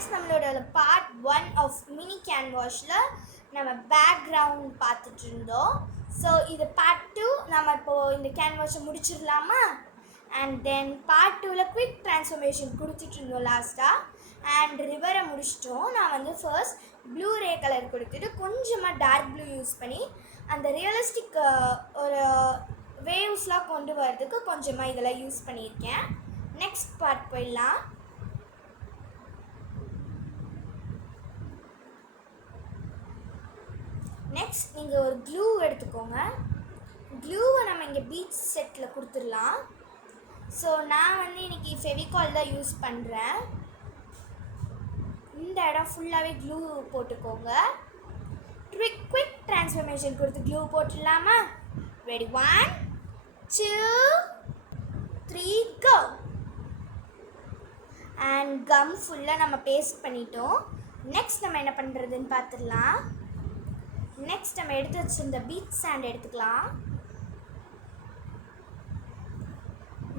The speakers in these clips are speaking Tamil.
guys, நம்மளோட part 1 of mini canvasல நம்ம background பார்த்துட்டு இருந்தோம். ஸோ இது part 2 நம்ம இப்போ இந்த கேன்வாஸை முடிச்சிடலாமா? அண்ட் தென் part 2ல குவிக் ட்ரான்ஸ்ஃபர்மேஷன் கொடுத்துட்டு இருந்தோம் லாஸ்ட்டாக. அண்ட் ரிவரை முடிச்சிட்டோம். நான் வந்து ஃபர்ஸ்ட் ப்ளூ ரே கலர் கொடுத்துட்டு கொஞ்சமாக டார்க் ப்ளூ யூஸ் பண்ணி அந்த ரியலிஸ்டிக் ஒரு வேவ்ஸ்லாம் கொண்டு வரதுக்கு கொஞ்சமாக இதெல்லாம் யூஸ் பண்ணியிருக்கேன். நெக்ஸ்ட் பார்ட் போயிடலாம். நெக்ஸ்ட் நீங்கள் ஒரு க்ளூ எடுத்துக்கோங்க. க்ளூவை நம்ம இங்கே பீச் செட்டில் கொடுத்துடலாம். ஸோ நான் வந்து இன்றைக்கி ஃபெவிகால் தான் யூஸ் பண்ணுறேன். இந்த இடம் ஃபுல்லாகவே க்ளூ போட்டுக்கோங்க. குவிக் ட்ரான்ஸ்ஃபர்மேஷன் கொடுத்து க்ளூ போட்டுடலாமா? Ready, 1 2 3 go. அண்ட் கம் ஃபுல்லாக நம்ம பேஸ்ட் பண்ணிட்டோம். நெக்ஸ்ட் நம்ம என்ன பண்ணுறதுன்னு பார்த்துடலாம். நெக்ஸ்ட் நம்ம எடுத்து வச்சிருந்த பீச் சாண்ட் எடுத்துக்கலாம்.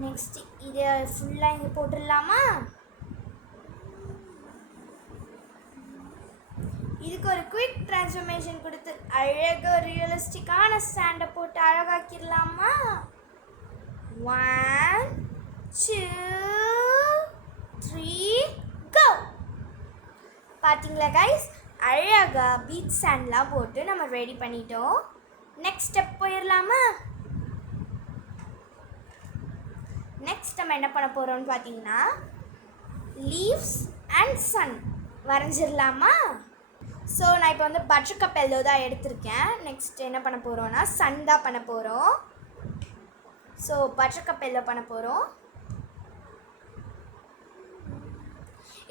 நெக்ஸ்ட் இதை ஃபுல்லாக இங்கே போட்டுடலாமா? இதுக்கு ஒரு குவிக் ட்ரான்ஸ்ஃபர்மேஷன் கொடுத்து அழகாக ரியலிஸ்டிக்கான சாண்டை போட்டு அழகாக்கிடலாமா? 1 2 3 கோ. பார்த்தீங்களா கைஸ், அழகாக பீச் சாண்ட்லாம் போட்டு நம்ம ரெடி பண்ணிட்டோம். நெக்ஸ்ட் ஸ்டெப் போயிடலாமா? நெக்ஸ்ட் நம்ம என்ன பண்ண போகிறோம்னு பார்த்தீங்கன்னா லீவ்ஸ் அண்ட் சன் வரைஞ்சிடலாமா? ஸோ நான் இப்போ வந்து பட்டர்கப் எல்லோ தான் எடுத்திருக்கேன். நெக்ஸ்ட் என்ன பண்ண போகிறோன்னா சன் தான் பண்ண போகிறோம். ஸோ பட்டர்கப் எல்லோ பண்ண போகிறோம்.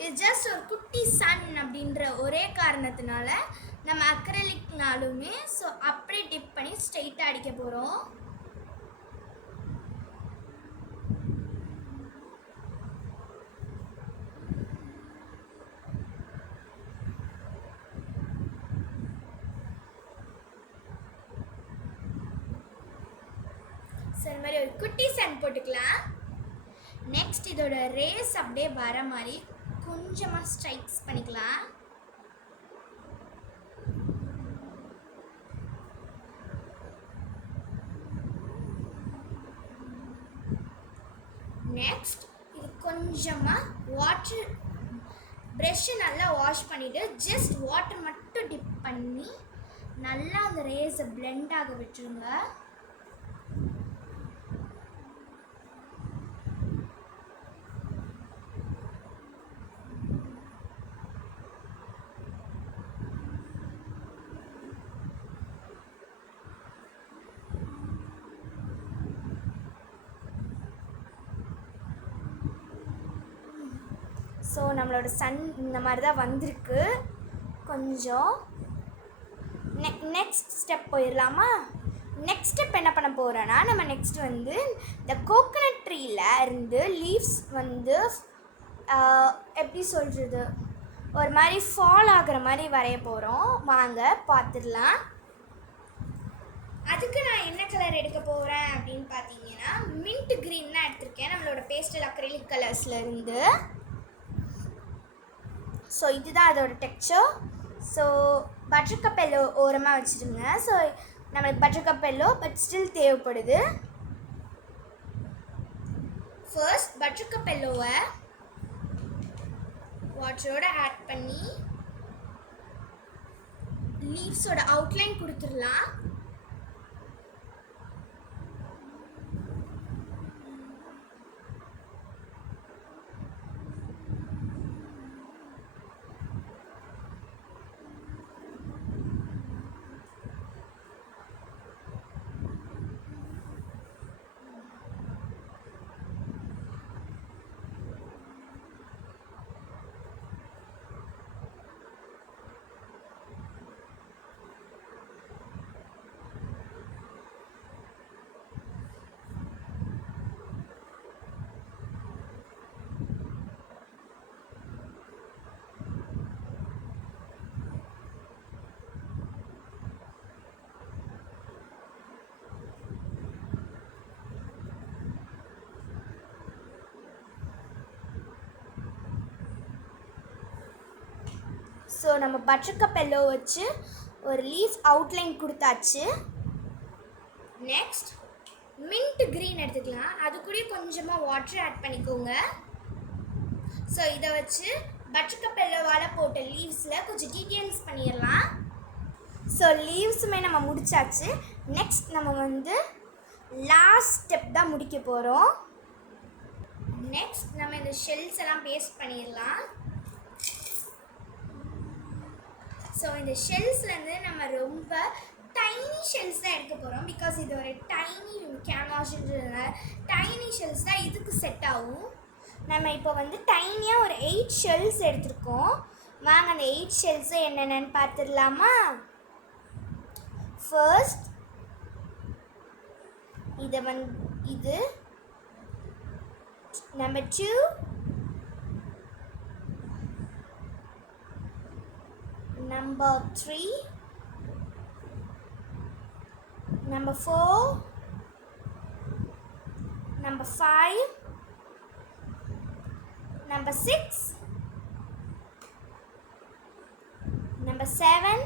இது ஜஸ்ட் ஒரு குட்டி சன் அப்படின்ற ஒரே காரணத்தினால நம்ம அக்ரலிக்னாலுமே ஸோ அப்படியே டிப் பண்ணி ஸ்ட்ரெயிட்டாக அடிக்க போகிறோம். ஸோ இந்த மாதிரி ஒரு குட்டி சன் போட்டுக்கலாம். நெக்ஸ்ட் இதோட ரேஸ் அப்படியே வர மாதிரி கொஞ்சமாக ஸ்ட்ரைக்ஸ் பண்ணிக்கலாம். நெக்ஸ்ட் இது கொஞ்சமாக வாட்டர் ப்ரெஷ்ஷை நல்லா வாஷ் பண்ணிவிட்டு ஜஸ்ட் வாட்டர் மட்டும் டிப் பண்ணி நல்லா அந்த ரேஸை பிளெண்ட் ஆக விட்டுருங்க. ஸோ நம்மளோட சன் இந்த மாதிரி தான் வந்திருக்கு. கொஞ்சம் நெக்ஸ்ட் ஸ்டெப் போயிடலாமா? நெக்ஸ்ட் ஸ்டெப் என்ன பண்ண போகிறோன்னா நம்ம நெக்ஸ்ட் வந்து இந்த கோகனட் ட்ரீயில் இருந்து லீவ்ஸ் வந்து எப்படி சொல்கிறது ஒரு மாதிரி ஃபால் ஆகிற மாதிரி வரைய போகிறோம். வாங்க பார்த்துடலாம். அதுக்கு நான் என்ன கலர் எடுக்க போகிறேன் அப்படின்னு பார்த்தீங்கன்னா மின்ட் க்ரீன் தான் எடுத்திருக்கேன் நம்மளோட பேஸ்டல் அக்ரிலிக் கலர்ஸ்லேருந்து. ஸோ இதுதான் அதோட டெக்ஸ்சர். ஸோ பட்டர்கப் எல்லோ ஓரமாக வச்சுருங்க. ஸோ நம்மளுக்கு பட்டர்கப் எல்லோ பட் ஸ்டில் தேவைப்படுது. ஃபர்ஸ்ட் பட்டர்கப் எல்லோவை வாட்டரோட ஆட் பண்ணி லீவ்ஸோட அவுட்லைன் கொடுத்துடலாம். ஸோ நம்ம பட்டர்கப் எல்லோ வச்சு ஒரு லீஃப் அவுட்லைன் கொடுத்தாச்சு. நெக்ஸ்ட் மின்ட் க்ரீன் எடுத்துக்கலாம். அது கூட கொஞ்சமாக வாட்டர் ஆட் பண்ணிக்கோங்க. ஸோ இதை வச்சு பட்டர்கப் எல்லோவால் போட்ட லீவ்ஸில் கொஞ்சம் டீட்டெயில்ஸ் பண்ணிடலாம். ஸோ லீவ்ஸுமே நம்ம முடிச்சாச்சு. நெக்ஸ்ட் நம்ம வந்து லாஸ்ட் ஸ்டெப் தான் முடிக்க போகிறோம். நெக்ஸ்ட் நம்ம இந்த ஷெல்ஸ் எல்லாம் பேஸ்ட் பண்ணிடலாம். ஸோ இந்த ஷெல்ஸ்லேருந்து நம்ம ரொம்ப டைனி ஷெல்ஸ் தான் எடுக்க போகிறோம். பிகாஸ் இது ஒரு டைனி கேன்வாஷ்ன்றதுனால டைனி ஷெல்ஸ் தான் இதுக்கு செட் ஆகும். நம்ம இப்போ வந்து டைனியாக ஒரு 8 ஷெல்ஸ் எடுத்துருக்கோம். வாங்க அந்த 8 ஷெல்ஸு என்னென்னு பார்த்துடலாமா? ஃபர்ஸ்ட் இது number 2, number 3, number 4, number 5, number 6, number 7,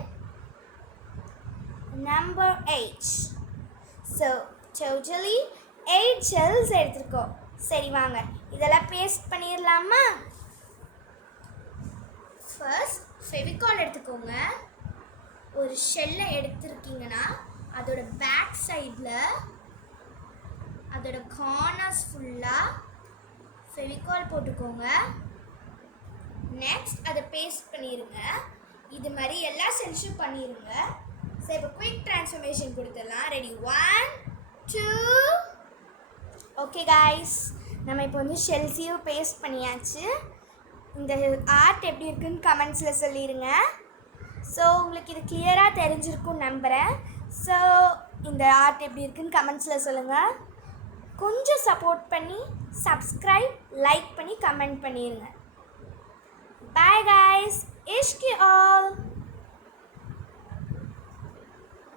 number 8. So totally 8 shells எடுத்துருக்கோம். சரி வாங்க இதெல்லாம் பேஸ்ட் பண்ணிடலாமா? ஃபர்ஸ்ட் ஃபெவிகால் எடுத்துக்கோங்க. ஒரு ஷெல்லை எடுத்துருக்கீங்கன்னா அதோட பேக் சைடில் அதோட கார்னர்ஸ் ஃபுல்லாக ஃபெவிகால் போட்டுக்கோங்க. நெக்ஸ்ட் அதை பேஸ்ட் பண்ணிடுங்க. இது மாதிரி எல்லா ஷெல்ஸும் பண்ணிடுங்க. ஸோ இப்போ குயிக் ட்ரான்ஸ்ஃபர்மேஷன் கொடுத்துடலாம். ரெடி 1 2. ஓகே காய்ஸ், நம்ம இப்போ வந்து ஷெல்ஸையும் பேஸ்ட் பண்ணியாச்சு. இந்த ஆர்ட் எப்படி இருக்குன்னு கமெண்ட்ஸில் சொல்லிடுங்க. ஸோ உங்களுக்கு இது கிளியராக தெரிஞ்சிருக்கும்னு நம்புகிறேன். ஸோ இந்த ஆர்ட் எப்படி இருக்குன்னு கமெண்ட்ஸில் சொல்லுங்கள். கொஞ்சம் சப்போர்ட் பண்ணி சப்ஸ்கிரைப், லைக் பண்ணி கமெண்ட் பண்ணிடுங்க. Bye guys, Ishq you all.